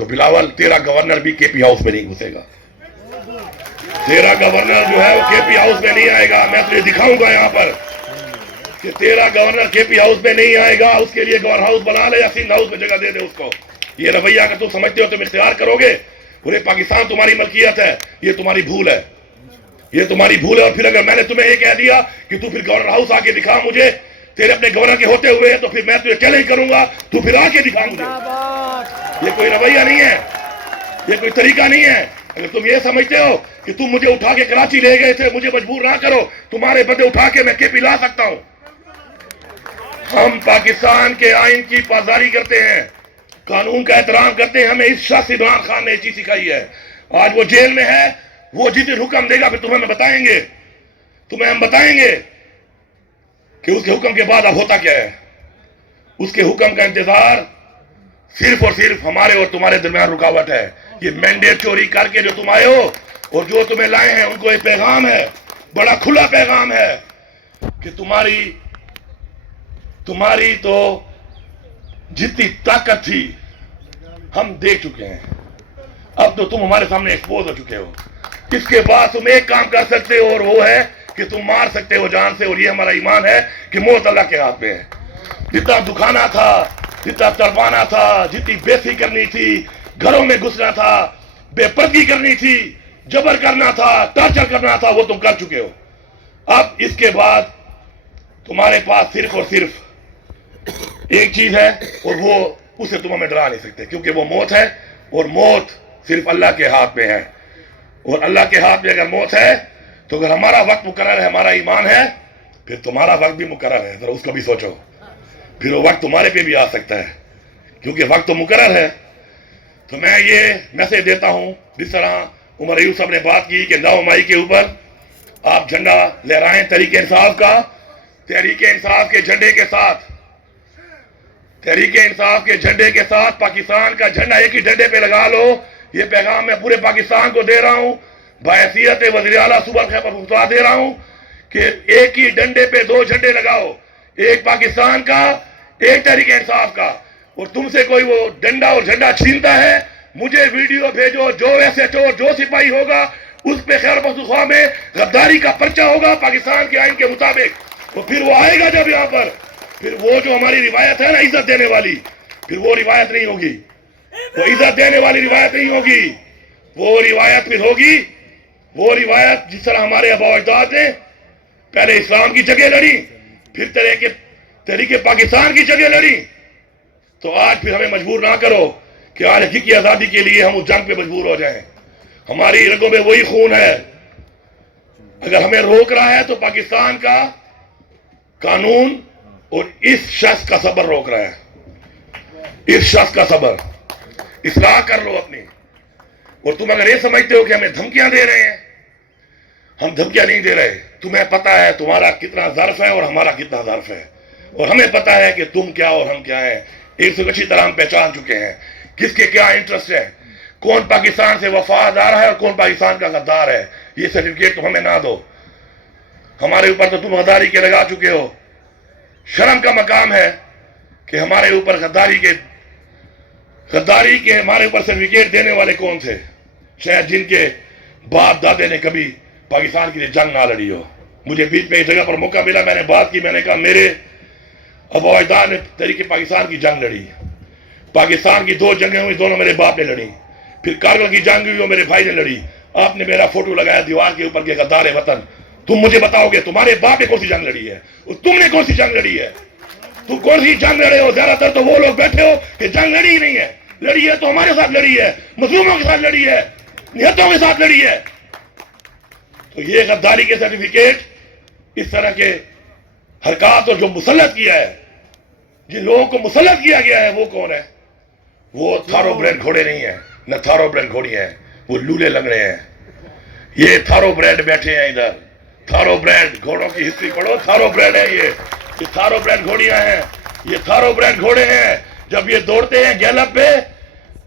تو بلاول تیرا گورنر بھی کے پی ہاؤس میں نہیں گھسے گا. تیرا گورنر جو ہے وہ کے پی ہاؤس میں نہیں آئے گا. میں تجھے دکھاؤں گا یہاں پر کہ تیرا گورنر کے پی ہاؤس میں نہیں آئے گا. اس کے لیے گورنر ہاؤس بنا لے یا سندھ ہاؤس میں جگہ دے دے اس کو. یہ رویہ اگر تم سمجھتے ہو تم اختیار کرو گے. پورے پاکستان تمہاری ملکیت ہے. یہ تمہاری بھول ہے, یہ تمہاری بھول ہے. اور پھر اگر میں نے تمہیں یہ کہہ دیا کہ تو پھر گورنر ہاؤس آ کے دکھا مجھے, تیرے اپنے گورنر کے ہوتے ہوئے, تو پھر میں تجھے چیلنج کروں گا, تو پھر آ کے دکھا مجھے. یہ کوئی رویہ نہیں ہے, یہ کوئی طریقہ نہیں ہے. اگر تم یہ سمجھتے ہو کہ تم مجھے اٹھا کے کراچی لے گئے تھے, مجھے مجبور نہ کرو, تمہارے بدے اٹھا کے میں کے پی لا سکتا ہوں. ہم پاکستان کے آئین کی پاسداری کرتے ہیں, قانون کا احترام کرتے ہیں. ہمیں اس شخص عمران خان نے یہ چیز سکھائی ہے. آج وہ جیل میں ہے, وہ جس دن حکم دے گا پھر تمہیں ہم بتائیں گے, تمہیں ہم بتائیں گے کہ اس کے حکم کے بعد اب ہوتا کیا ہے. اس کے حکم کا انتظار صرف اور صرف ہمارے اور تمہارے درمیان رکاوٹ ہے. یہ مینڈیٹ چوری کر کے جو تم آئے ہو اور جو تمہیں لائے ہیں, ان کو ایک پیغام ہے, بڑا کھلا پیغام ہے کہ تمہاری تو جتنی طاقت تھی ہم دیکھ چکے ہیں. اب تو تم ہمارے سامنے ایکسپوز ہو چکے ہو. اس کے بعد تم ایک کام کر سکتے ہو, اور وہ ہے کہ تم مار سکتے ہو جان سے. اور یہ ہمارا ایمان ہے کہ موت اللہ کے ہاتھ میں ہے. جتنا دکھانا تھا, جتنا تڑپانا تھا, جتنی بےزتی کرنی تھی, گھروں میں گھسنا تھا, بے پردگی کرنی تھی, جبر کرنا تھا, ٹارچر کرنا تھا, وہ تم کر چکے ہو. اب اس کے بعد تمہارے پاس صرف اور صرف ایک چیز ہے, اور وہ اسے تم ہمیں ڈرا نہیں سکتے, کیونکہ وہ موت ہے. اور موت صرف اللہ کے ہاتھ میں ہے. اور اللہ کے ہاتھ میں اگر موت ہے تو اگر ہمارا وقت مقرر ہے, ہمارا ایمان ہے, پھر تمہارا وقت بھی مقرر ہے. ذرا اس کو بھی سوچو, پھر وہ وقت تمہارے پہ بھی آ سکتا ہے, کیونکہ وقت تو مقرر ہے. تو میں یہ میسج دیتا ہوں, جس طرح عمر ایوب صاحب نے بات کی کہ 9 مئی کے اوپر آپ جھنڈا لہرائیں تحریک انصاف کا. تحریک انصاف کے جھنڈے کے ساتھ, تحریک انصاف کے جھنڈے کے ساتھ پاکستان کا جھنڈا ایک ہی ڈنڈے پہ لگا لو. یہ پیغام میں پورے پاکستان کو دے رہا ہوں, بحیثیت وزیر اعلیٰ صوبہ خیبر پختونخوا دے رہا ہوں کہ ایک ہی ڈنڈے پہ 2 جھنڈے لگاؤ, ایک پاکستان کا, ایک تحریک انصاف کا. اور تم سے کوئی وہ ڈنڈا اور جھنڈا چھینتا ہے, مجھے ویڈیو بھیجو. جو ایس ایچ او, جو سپاہی ہوگا, اس پہ خیبر پختونخوا میں غداری کا پرچہ ہوگا پاکستان کے آئین کے مطابق. تو پھر وہ آئے گا جب یہاں پر, پھر وہ جو ہماری روایت ہے نا عزت دینے والی, پھر وہ روایت نہیں ہوگی, وہ عزت دینے والی روایت نہیں ہوگی. وہ روایت پھر ہوگی وہ روایت جس طرح ہمارے آباء و اجداد نے پہلے اسلام کی جگہ لڑی, پھر تحریک پاکستان کی جگہ لڑی. تو آج پھر ہمیں مجبور نہ کرو کہ آج حقیقی آزادی کے لیے ہم اس جنگ پہ مجبور ہو جائیں. ہماری رگوں میں وہی خون ہے. اگر ہمیں روک رہا ہے تو پاکستان کا قانون اور اس شخص کا صبر روک رہا ہے. اس شخص کا صبر, اصلاح کر لو اپنی. اور تم اگر یہ سمجھتے ہو کہ ہمیں دھمکیاں دے رہے ہیں, ہم دھمکیاں نہیں دے رہے. تمہیں پتا ہے تمہارا کتنا ظرف ہے اور ہمارا کتنا ظرف ہے, اور ہمیں پتا ہے کہ تم کیا اور ہم کیا ہیں. ایک سے اچھی طرح ہم پہچان چکے ہیں کس کے کیا انٹرسٹ ہے, کون پاکستان سے وفادار ہے اور کون پاکستان کا غدار ہے. یہ سرٹیفکیٹ تم ہمیں نہ دو. ہمارے اوپر تو تم غداری کے لگا چکے ہو. شرم کا مقام ہے کہ ہمارے اوپر غداری کے ہمارے اوپر سرٹیفکیٹ دینے والے کون تھے؟ شاید جن کے باپ دادے نے کبھی پاکستان کے لیے جنگ نہ لڑی ہو. مجھے بیچ میں ایک جگہ پر موقع ملا, میں نے بات کی, میں نے کہا میرے آباء و اجداد نے تحریک پاکستان کی جنگ لڑی. پاکستان کی 2 جنگیں ہوئی, دونوں میرے باپ نے لڑی. پھر کارگل کی جنگ ہوئی, وہ میرے بھائی نے لڑی. آپ نے میرا فوٹو لگایا دیوار کے اوپر کہ غدار وطن. تم مجھے بتاؤ گے تمہارے باپ نے کون سی جنگ لڑی ہے اور تم نے کون سی جنگ لڑی ہے؟ تم کون سی جنگ لڑے ہو؟ زیادہ تر تو وہ لوگ بیٹھے ہو کہ جنگ لڑی ہی نہیں ہے. لڑی ہے تو ہمارے ساتھ لڑی ہے, مظلوموں کے ساتھ لڑی ہے, نہتوں کے ساتھ لڑی ہے. تو یہ غداری کے سرٹیفکیٹ, اس طرح کے حرکات اور جو مسلط کیا ہے, جن لوگوں کو مسلط کیا گیا ہے, وہ کون ہے؟ وہ تھارو برینڈ گھوڑے نہیں ہیں, نہ تھارو برینڈ گھوڑی ہیں, وہ لولے لنگڑے ہیں. یہ تھارو برینڈ بیٹھے ہیں ادھر. تھارو برینڈ گھوڑوں کی ہسٹری پڑھو, تھارو برینڈ ہے یہ تھارو برینڈ گھوڑیاں ہیں, یہ تھارو برینڈ گھوڑے ہیں. جب یہ دوڑتے ہیں گیلپ پہ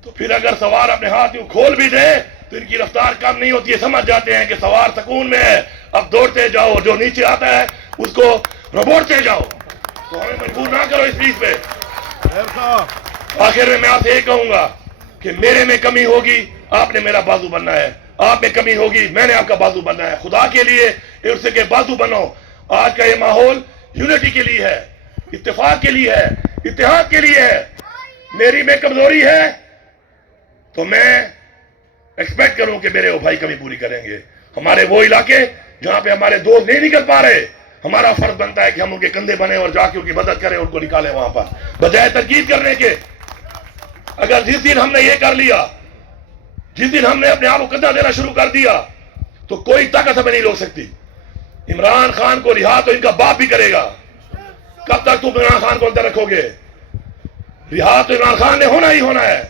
تو پھر اگر سوار اپنے ہاتھ یوں کھول بھی دے تو ان کی رفتار کم نہیں ہوتی ہے. سمجھ جاتے ہیں کہ سوار سکون میں ہے, اب دوڑتے جاؤ, جو نیچے آتا ہے اس کو ربوڑتے جاؤ. تو ہمیں مجبور نہ کرو اس چیز پہ. آخر میں آپ سے یہ کہوں گا کہ میرے میں کمی ہوگی آپ نے میرا بازو بننا ہے, آپ میں کمی ہوگی میں نے آپ کا بازو بننا ہے. خدا کے لیے ایک دوسرے کے بازو بنو. آج کا یہ ماحول یونٹی کے لیے ہے, اتفاق کے لیے ہے, اتحاد کے لیے ہے. میری میں کمزوری ہے تو میں ایکسپیکٹ کروں کہ میرے وہ بھائی کمی پوری کریں گے. ہمارے وہ علاقے جہاں پہ ہمارے دوست نہیں نکل پا رہے, ہمارا فرض بنتا ہے کہ ہم ان کے کندھے بنے اور جا کے ان کی مدد کریں, ان کو نکالیں وہاں پر, بجائے تنقید کرنے کے. اگر جس دن ہم نے یہ کر لیا, جس دن ہم نے اپنے آپ کو کندھا دینا شروع کر دیا, تو کوئی طاقت ہمیں نہیں روک سکتی. عمران خان کو رہا تو ان کا باپ بھی کرے گا. کب تک تم عمران خان کو اندر رکھو گے؟ رہا تو عمران خان نے ہونا ہی ہونا ہے.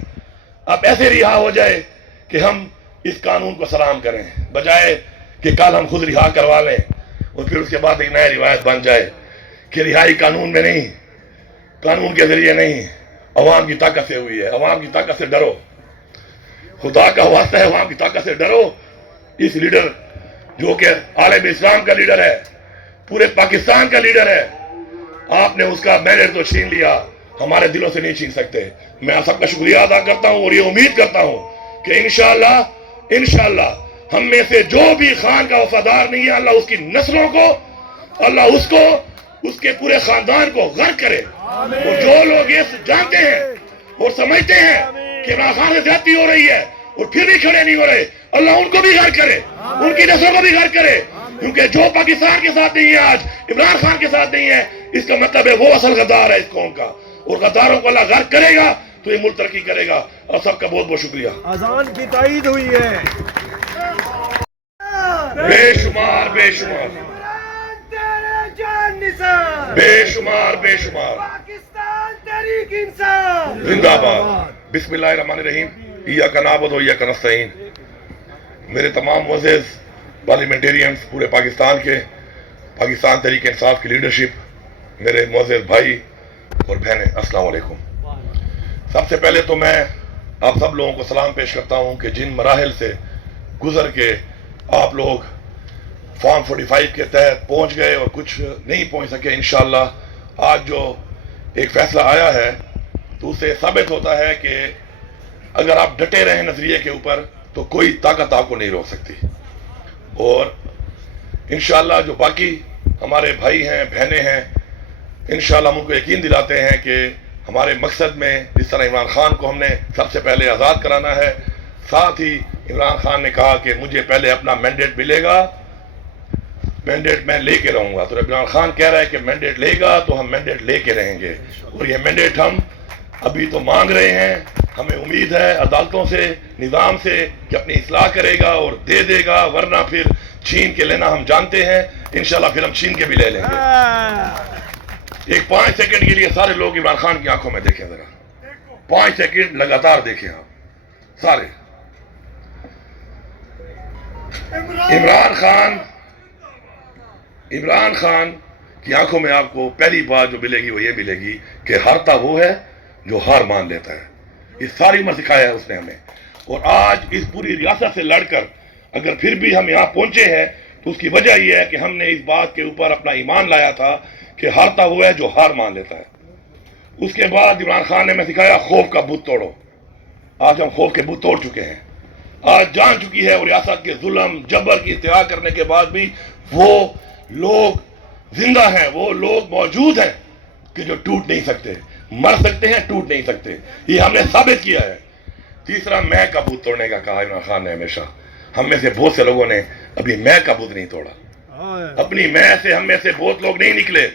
اب ایسے رہا ہو جائے کہ ہم اس قانون کو سلام کریں, بجائے کہ کل ہم خود رہا کروا لیں اور پھر اس کے بعد ایک نیا روایت بن جائے کہ رہائی قانون میں نہیں, قانون کے ذریعے نہیں, عوام کی طاقت سے ہوئی ہے. عوام کی طاقت سے ڈرو, خدا کا واسطہ ہے, عوام کی طاقت سے ڈرو. اس لیڈر جو کہ عالم اسلام کا لیڈر ہے, پورے پاکستان کا لیڈر ہے, آپ نے اس کا مینڈیٹ تو چھین لیا, ہمارے دلوں سے نہیں چھین سکتے. میں آپ سب کا شکریہ ادا کرتا ہوں اور یہ امید کرتا ہوں کہ انشاءاللہ ہم میں سے جو بھی خان کا وفادار نہیں ہے, اللہ اس کی نسلوں کو, اللہ اس کو, اس کے پورے خاندان کو غرق کرے. اور جو لوگ یہ جانتے ہیں اور سمجھتے ہیں کہ عمران خان سے زیادتی ہو رہی ہے اور پھر بھی کھڑے نہیں ہو رہے, اللہ ان کو بھی غرق کرے, ان کی نسلوں کو بھی غرق کرے. کیونکہ جو پاکستان کے ساتھ نہیں ہے آج, عمران خان کے ساتھ نہیں ہے, اس کا مطلب ہے وہ اصل غدار ہے اس قوم کا. اور غداروں کو اللہ غرق کرے گا تو یہ ملک ترقی کرے گا. اور سب کا بہت بہت شکریہ. اذان کی تائید ہوئی ہے. بے شمار بے شمار بے شمار بے شمار پاکستان تحریک انصاف زندہ باد. بسم اللہ الرحمن الرحیم. ایاک نعبد و ایاک نستعین. میرے تمام معزز پارلیمنٹیرینز پورے پاکستان کے, پاکستان تحریک انصاف کی لیڈرشپ, میرے معزز بھائی اور بہنیں, السلام علیکم. سب سے پہلے تو میں آپ سب لوگوں کو سلام پیش کرتا ہوں کہ جن مراحل سے گزر کے آپ لوگ فارم 45 کے تحت پہنچ گئے اور کچھ نہیں پہنچ سکے, انشاءاللہ آج جو ایک فیصلہ آیا ہے تو اس سے ثابت ہوتا ہے کہ اگر آپ ڈٹے رہیں نظریے کے اوپر تو کوئی طاقت آپ کو نہیں روک سکتی. اور انشاءاللہ جو باقی ہمارے بھائی ہیں, بہنیں ہیں, انشاءاللہ ہم ان کو یقین دلاتے ہیں کہ ہمارے مقصد میں جس طرح عمران خان کو ہم نے سب سے پہلے آزاد کرانا ہے, ساتھ ہی عمران خان نے کہا کہ مجھے پہلے اپنا مینڈیٹ ملے گا, مینڈیٹ میں لے کے رہوں گا. تو عمران خان کہہ رہا ہے کہ مینڈیٹ لے گا تو ہم مینڈیٹ لے کے رہیں گے. اور یہ مینڈیٹ ہم ابھی تو مانگ رہے ہیں, ہمیں امید ہے عدالتوں سے, نظام سے کہ اپنی اصلاح کرے گا اور دے دے گا, ورنہ پھر چھین کے لینا ہم جانتے ہیں, انشاءاللہ پھر ہم چھین کے بھی لے لیں گے. ایک 5 سیکنڈ کے لیے سارے لوگ عمران خان کی آنکھوں میں دیکھیں, ذرا 5 سیکنڈ لگاتار دیکھیں آپ سارے. عمران خان کی آنکھوں میں آپ کو پہلی بات جو ملے گی وہ یہ ملے گی کہ ہارتا وہ ہے جو ہار مان لیتا ہے. یہ ساری عمر سکھایا ہے اس نے ہمیں. اور آج اس پوری ریاست سے لڑ کر اگر پھر بھی ہم یہاں پہنچے ہیں تو اس کی وجہ یہ ہے کہ ہم نے اس بات کے اوپر اپنا ایمان لایا تھا کہ ہارتا وہ ہے جو ہار مان لیتا ہے. اس کے بعد عمران خان نے ہمیں سکھایا خوف کا بت توڑو. آج ہم خوف کے بت توڑ چکے ہیں. آج جان چکی ہے اور ریاست کے ظلم جبر کی انتہا کرنے کے بعد بھی وہ لوگ زندہ ہیں, وہ لوگ موجود ہیں کہ جو ٹوٹ نہیں سکتے. مر سکتے ہیں, ٹوٹ نہیں سکتے. یہ ہم نے ثابت کیا ہے. تیسرا, میں کا بت توڑنے کا کہا عمران خان نے ہمیشہ. ہم میں سے بہت سے لوگوں نے ابھی میں کا بت نہیں توڑا. اپنی میں سے ہم میں سے بہت لوگ نہیں نکلے.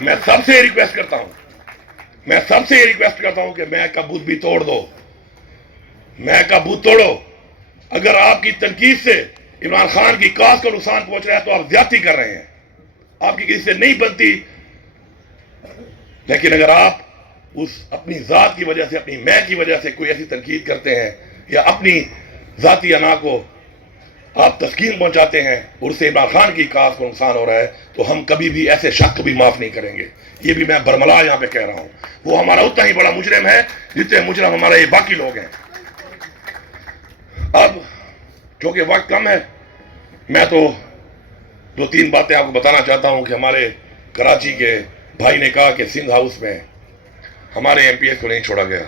میں سب سے ریکویسٹ کرتا ہوں کہ میں کا بت بھی توڑ دو, میں کا بت توڑو. اگر آپ کی تنقید سے عمران خان کی کاز کو نقصان پہنچ رہا ہے تو آپ زیادتی کر رہے ہیں, آپ کی کسی سے نہیں بنتی. لیکن اگر آپ اس اپنی ذات کی وجہ سے, اپنی میں کی وجہ سے کوئی ایسی تنقید کرتے ہیں یا اپنی ذاتی انا کو آپ تسکین پہنچاتے ہیں اور اس سے عمران خان کی کاز کو نقصان ہو رہا ہے, تو ہم کبھی بھی ایسے شخص کو بھی معاف نہیں کریں گے. یہ بھی میں برملا یہاں پہ کہہ رہا ہوں. وہ ہمارا اتنا ہی بڑا مجرم ہے جتنے مجرم ہمارے یہ باقی لوگ ہیں. اب چونکہ وقت کم ہے, میں تو 2-3 باتیں آپ کو بتانا چاہتا ہوں کہ ہمارے کراچی کے بھائی نے کہا کہ سندھ ہاؤس میں ہمارے ایم پی ایس کو نہیں چھوڑا گیا.